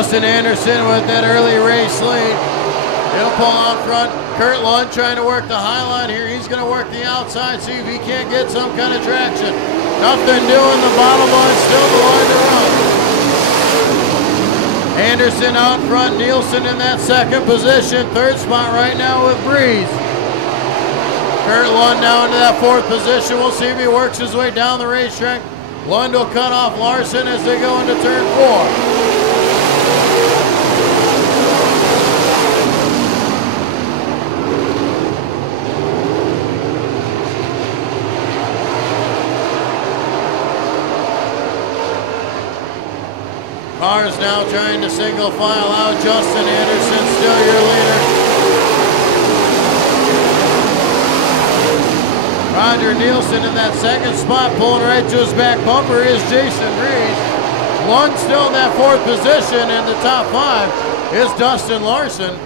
Justin Anderson with that early race lead. He'll pull out front. Kurt Lund trying to work the high line here. He's going to work the outside, see if he can't get some kind of traction. Nothing doing. The bottom line, still the line to run. Anderson out front. Nielsen in that second position. Third spot right now with Breeze. Kurt Lund now into that fourth position. We'll see if he works his way down the racetrack. Lund will cut off Larson as they go into turn 4. Cars now trying to single file out. Justin Anderson still your leader. Roger Nielsen in that second spot, pulling right to his back bumper is Jason Reese. Lund still in that fourth position. In the top 5 is Dustin Larson.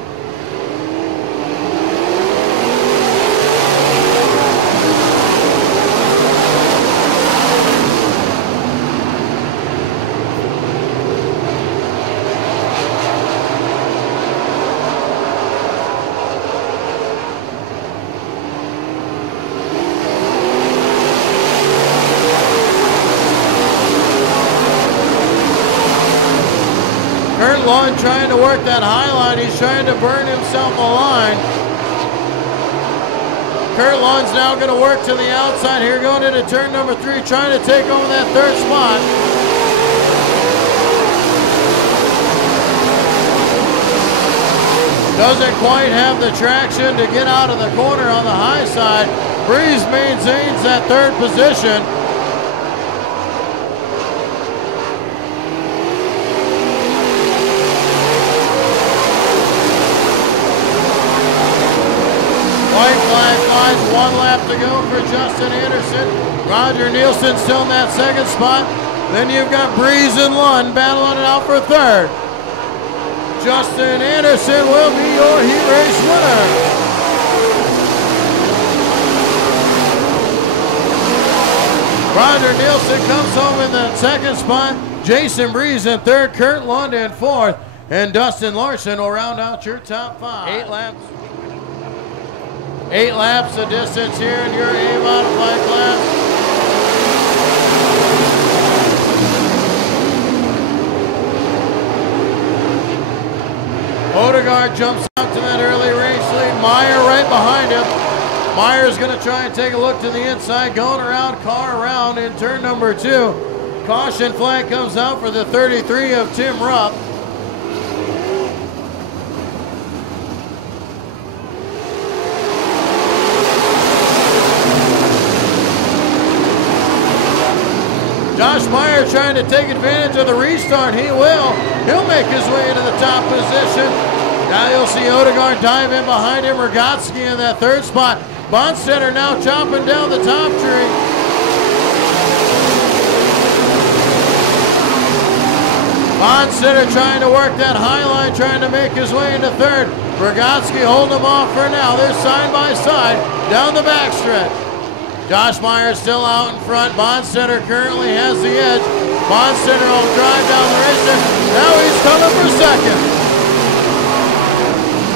Lund trying to work that high line. He's trying to burn himself a line. Kurt Lund's now going to work to the outside here, going into turn number 3, trying to take over that third spot. Doesn't quite have the traction to get out of the corner on the high side. Breeze maintains that third position. White flag flies, 1 lap to go for Justin Anderson. Roger Nielsen still in that second spot. Then you've got Breeze and Lund battling it out for third. Justin Anderson will be your heat race winner. Roger Nielsen comes home in the second spot. Jason Breeze in third, Kurt Lund in fourth, and Dustin Larson will round out your top 5. 8 laps. 8 laps of distance here in your A modified class. Odegaard jumps up to that early race lead. Meyer right behind him. Meyer's going to try and take a look to the inside, going around, car around in turn number 2. Caution flag comes out for the 33 of Tim Rupp. Josh Meyer trying to take advantage of the restart. He will. He'll make his way into the top position. Now you'll see Odegaard dive in behind him. Rogotsky in that third spot. Bonstetter now chopping down the top tree. Bonstetter trying to work that high line, trying to make his way into third. Rogotsky holding him off for now. They're side by side down the backstretch. Josh Meyer still out in front. Bonstetter currently has the edge. Bonstetter will drive down the racetrack. Now he's coming for second.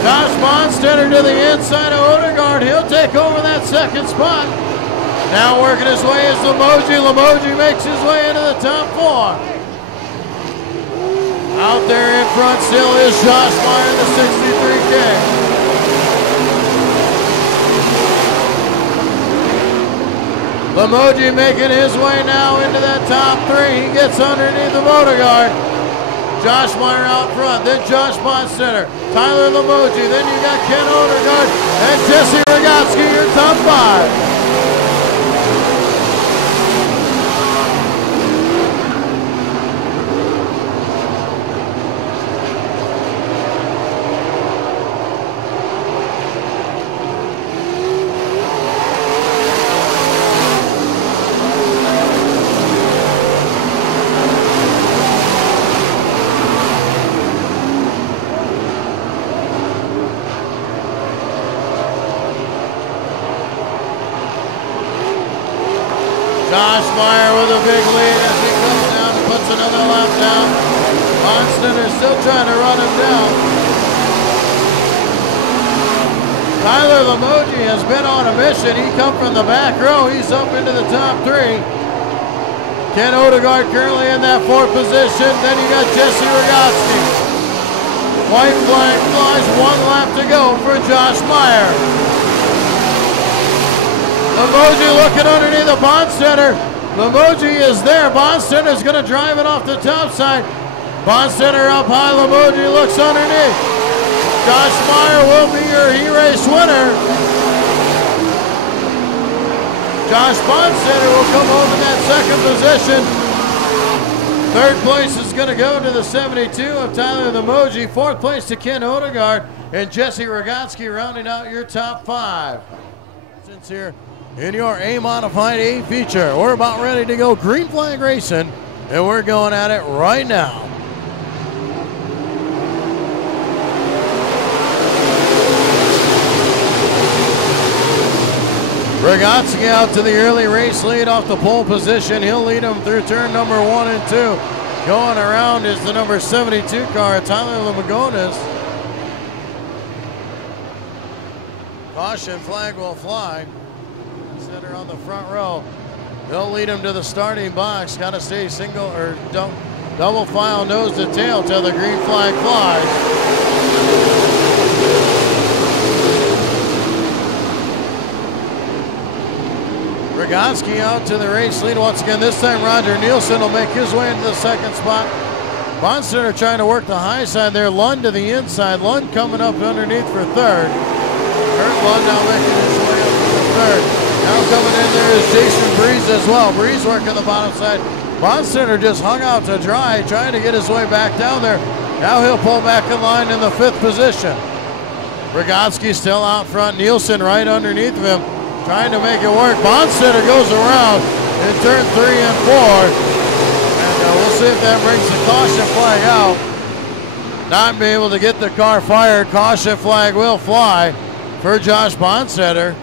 Josh Bonstetter to the inside of Odegaard. He'll take over that second spot. Now working his way is Limoji. Limoji makes his way into the top 4. Out there in front still is Josh Meyer in the 63K. Limoji making his way now into that top 3. He gets underneath the Odegaard. Josh Meyer out front, then Josh Bonstetter, Tyler Limoji, then you got Ken Odegaard and Jesse Rogotsky, your top 5. Josh Meyer with a big lead as he comes down and puts another lap down. Bonstetter still trying to run him down. Tyler Limoges has been on a mission. He come from the back row. He's up into the top 3. Ken Odegaard currently in that 4th position. Then you got Jesse Rogatski. White flag flies, 1 lap to go for Josh Meyer. Limoges looking underneath the Bonstetter. Limoges is there. Bonstetter is going to drive it off the top side. Bonstetter up high. Limoges looks underneath. Josh Meyer will be your E-Race winner. Josh Bonstetter will come home in that 2nd position. 3rd place is going to go to the 72 of Tyler Limoges. 4th place to Ken Odegaard and Jesse Rogatski rounding out your top 5. Since here in your A-Modified A feature, we're about ready to go green flag racing, and we're going at it right now. Rogatski out to the early race lead off the pole position. He'll lead him through turn number 1 and 2. Going around is the number 72 car, Tyler Limoges. Caution flag will fly. Center on the front row. They'll lead him to the starting box. Got to stay single or double file nose to tail till the green flag flies. Rogatski out to the race lead once again. This time Roger Nielsen will make his way into the 2nd spot. Bonstetter trying to work the high side there. Lund to the inside. Lund coming up underneath for 3rd. Kurt Lund now making his way up to the 3rd. Now coming in there is Jason Breeze as well. Breeze working the bottom side. Bonstetter just hung out to dry, trying to get his way back down there. Now he'll pull back in line in the 5th position. Rogatski still out front. Nielsen right underneath of him, trying to make it work. Bonstetter goes around in turn 3 and 4. And we'll see if that brings the caution flag out. Not be able to get the car fired. Caution flag will fly for Josh Bonstetter.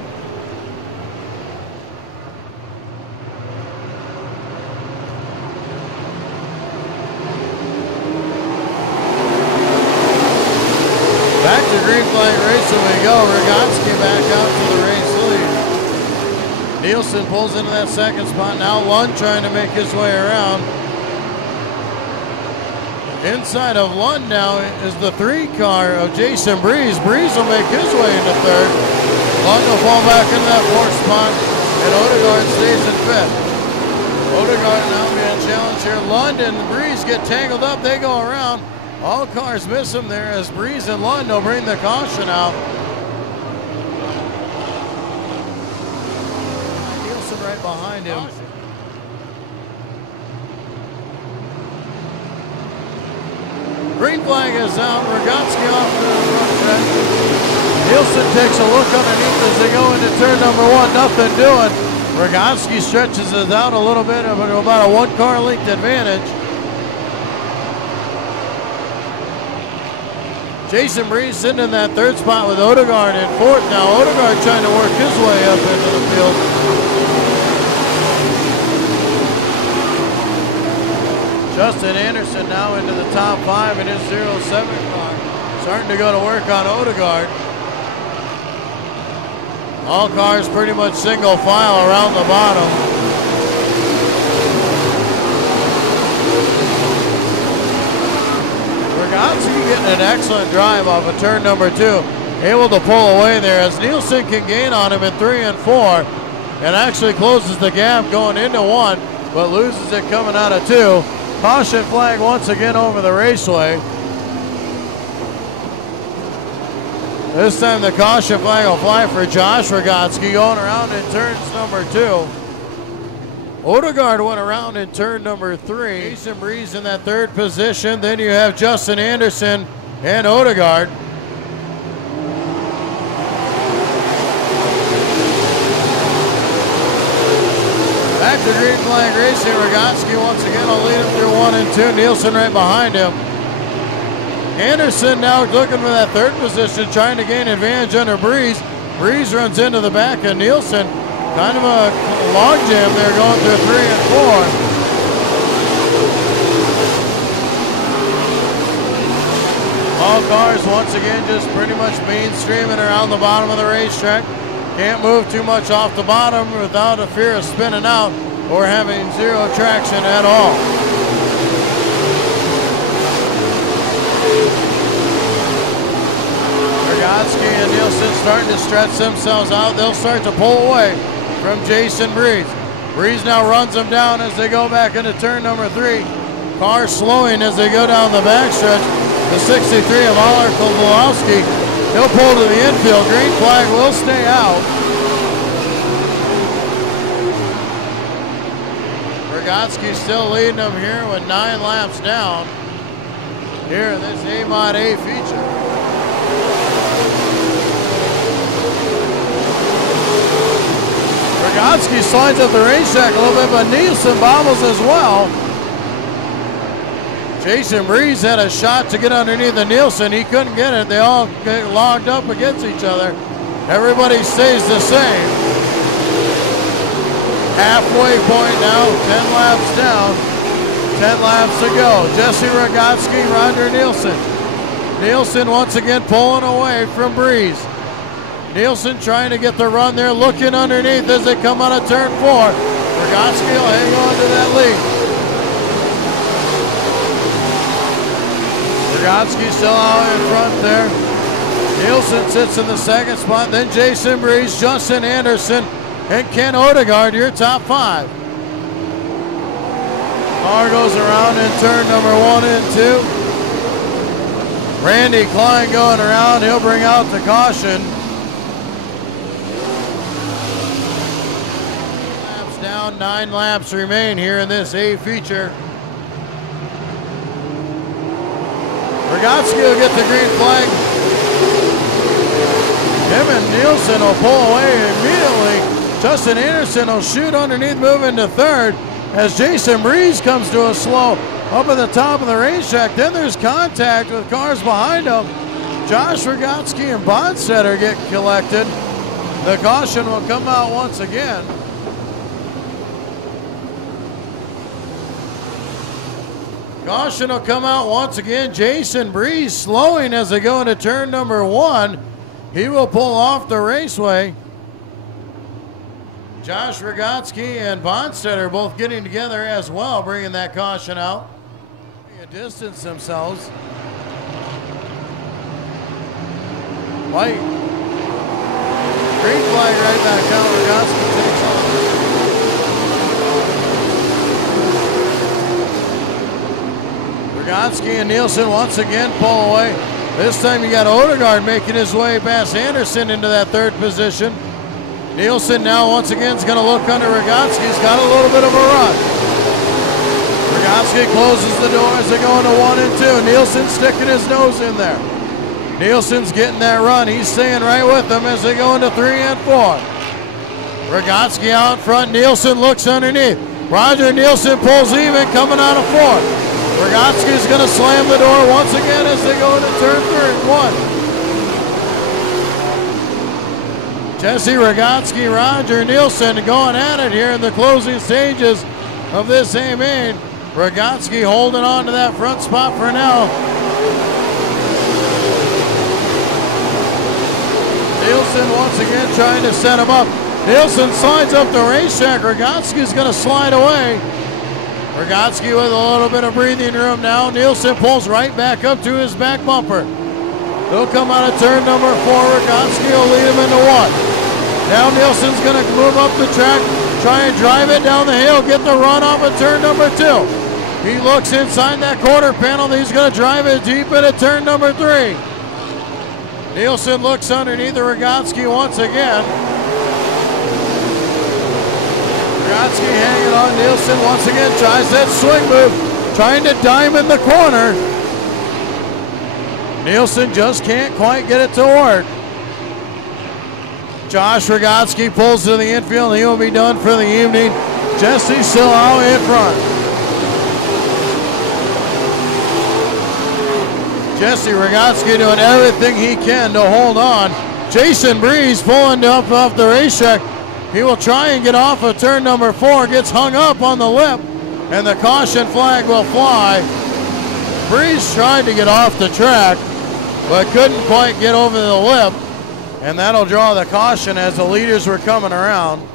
Back to green flag racing we go. Rogatski back out to the race lead. Nielsen pulls into that 2nd spot. Now Lund trying to make his way around. Inside of Lund now is the 3 car of Jason Breeze. Breeze will make his way into 3rd. Lund will fall back into that 4th spot, and Odegaard stays in 5th. Odegaard now being challenged here. Lund and Breeze get tangled up. They go around. All cars miss him there as Breeze and Lund will bring the caution out. Nielsen right behind him. Green flag is out. Rogatski off to the front track. Nielsen takes a look underneath as they go into turn number 1. Nothing doing. Rogatski stretches it out a little bit, about a 1 car length advantage. Jason Breeze sitting in that 3rd spot with Odegaard in 4th. Now Odegaard trying to work his way up into the field. Justin Anderson now into the top 5 in his 07 car. Starting to go to work on Odegaard. All cars pretty much single file around the bottom. Rogatski getting an excellent drive off of turn number 2. Able to pull away there as Nielsen can gain on him in 3 and 4 and actually closes the gap going into 1, but loses it coming out of 2. Caution flag once again over the raceway. This time the caution flag will fly for Josh Rogatski going around in turns number 2. Odegaard went around in turn number 3. Jason Breeze in that 3rd position. Then you have Justin Anderson and Odegaard. Back to green flag racing. Rogatski once again will lead him through 1 and 2. Nielsen right behind him. Anderson now looking for that 3rd position, trying to gain advantage under Breeze. Breeze runs into the back of Nielsen. Kind of a log jam there going through 3 and 4. All cars once again just pretty much mainstreaming around the bottom of the racetrack. Can't move too much off the bottom without a fear of spinning out or having zero traction at all. Rogatski and Nielsen starting to stretch themselves out. They'll start to pull away from Jason Breeze. Breeze now runs them down as they go back into turn number 3. Cars slowing as they go down the backstretch. The 63 of Aller Kowalski, he'll pull to the infield. Green flag will stay out. Rogatski still leading them here with 9 laps down here in this A-Mod A feature. Rogatski slides up the racetrack a little bit, but Nielsen bobbles as well. Jason Breeze had a shot to get underneath the Nielsen. He couldn't get it. They all get logged up against each other. Everybody stays the same. Halfway point now, 10 laps down, 10 laps to go. Jesse Rogatski, Roger Nielsen. Nielsen once again pulling away from Breeze. Nielsen trying to get the run there, looking underneath as they come out of turn 4. Rogatski will hang on to that lead. Rogatski still out in front there. Nielsen sits in the second spot. Then Jason Breeze, Justin Anderson, and Ken Odegaard, your top 5. Car goes around in turn number 1 and 2. Randy Klein going around. He'll bring out the caution. Laps down, 9 laps remain here in this A feature. Rogatski will get the green flag. Him and Nielsen will pull away immediately. Justin Anderson will shoot underneath, moving to 3rd as Jason Breeze comes to a slow up at the top of the racetrack. Then there's contact with cars behind him. Josh Rogatski and Bonstetter get collected. The caution will come out once again. Caution will come out once again. Jason Breeze slowing as they go into turn number 1. He will pull off the raceway. Josh Rogatski and Bonstetter both getting together as well, bringing that caution out. Distance themselves. White. Green flag right back down. Rogatski takes off. Rogatski and Nielsen once again pull away. This time you got Odegaard making his way past Anderson into that 3rd position. Nielsen now once again is going to look under Rogatski. He's got a little bit of a run. Rogatski closes the door as they go into 1 and 2. Nielsen sticking his nose in there. Nielsen's getting that run. He's staying right with them as they go into 3 and 4. Rogatski out front. Nielsen looks underneath. Roger Nielsen pulls even coming out of 4th. Rogatski's going to slam the door once again as they go into turn 1. Jesse Rogatski, Roger Nielsen going at it here in the closing stages of this A-Main. Rogatski holding on to that front spot for now. Nielsen once again trying to set him up. Nielsen slides up the racetrack. Rogatski's going to slide away. Rogatski with a little bit of breathing room now. Nielsen pulls right back up to his back bumper. He'll come out of turn number 4. Rogatski will lead him into 1. Now Nielsen's going to move up the track, try and drive it down the hill, get the run off of turn number 2. He looks inside that quarter panel. He's going to drive it deep into turn number 3. Nielsen looks underneath the Rogatski once again. Rogatski hanging on. Nielsen once again tries that swing move, trying to diamond the corner. Nielsen just can't quite get it to work. Josh Rogatski pulls to the infield. He will be done for the evening. Jesse still out in front. Jesse Rogatski doing everything he can to hold on. Jason Breeze pulling up off the racetrack. He will try and get off of turn number 4, gets hung up on the lip, and the caution flag will fly. Breeze tried to get off the track. but couldn't quite get over the lip. And that'll draw the caution as the leaders were coming around.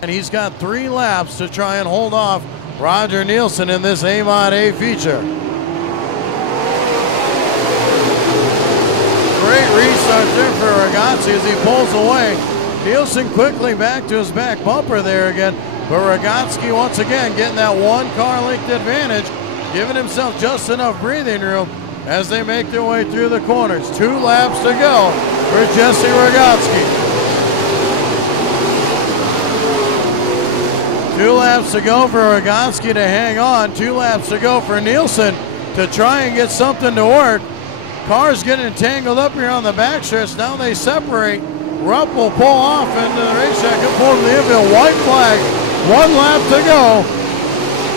And he's got 3 laps to try and hold off Roger Nielsen in this A-Mod A feature. Great restart there for Ragazzi as he pulls away. Nielsen quickly back to his back bumper there again. But Ragazzi once again getting that 1 car length advantage, giving himself just enough breathing room as they make their way through the corners. 2 laps to go for Jesse Ragazzi. 2 laps to go for Ragazzi to hang on. 2 laps to go for Nielsen to try and get something to work. Cars getting tangled up here on the backstretch. Now they separate. Rupp will pull off into the racetrack and pull to the infield. White flag. 1 lap to go.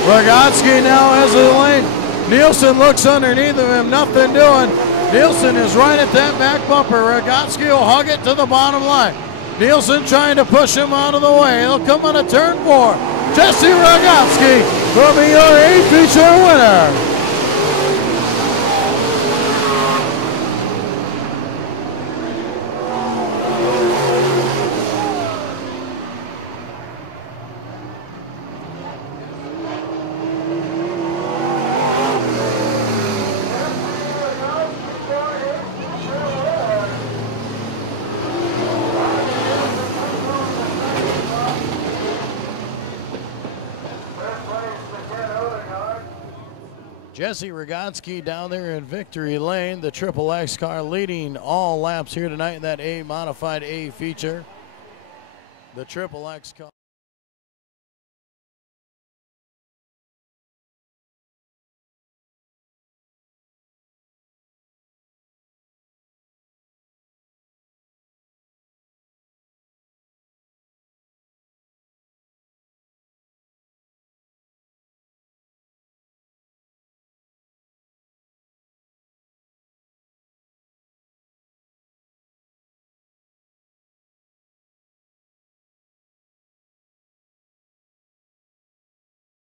Ragazzi now has the lane. Nielsen looks underneath of him. Nothing doing. Nielsen is right at that back bumper. Ragazzi will hug it to the bottom line. Nielsen trying to push him out of the way. He'll come on a turn 4. Jesse Ragazzi will be your A feature winner. Jesse Ragazzi down there in victory lane. The Triple X car leading all laps here tonight in that A modified A feature. The Triple X car.